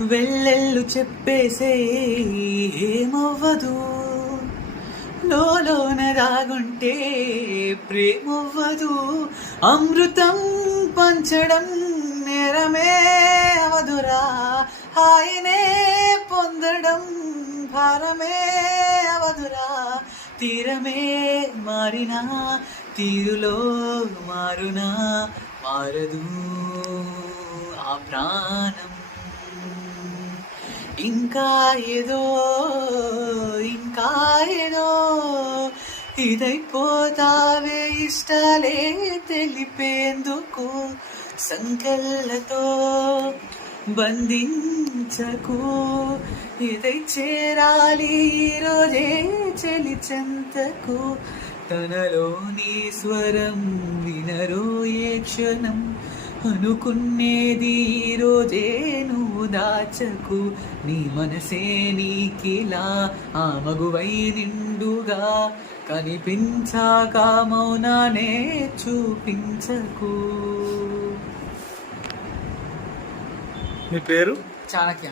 వెళ్ళెళ్ళు చెప్పేసే ఏమవ్వదు, లోన రాగుంటే ప్రేమవ్వదు. అమృతం పంచడం నేరమే అవదురా, హాయినే పొందడం భారమే అవదురా. తీరమే మారినా తీరులో మారునా, మారదు ఆ ప్రాణం. ఇంకా ఏదో ఇంకా ఏదో ఇదైపోతావే ఇష్టాలే తెలిపేందుకు. సంకళ్ళతో బంధించకు, ఇదై చేరాలి ఈరోజే చెలి చెంతకు. తనలోని స్వరం వినరో ఏ క్షణం, అనుకునేది ఈరోజే నువ్వు దాచకు. నీ మనసే నీకిలా ఆ మగువై నిండుగా కనిపించాక మౌనానే చూపించకు. మీ పేరు? చాణక్య.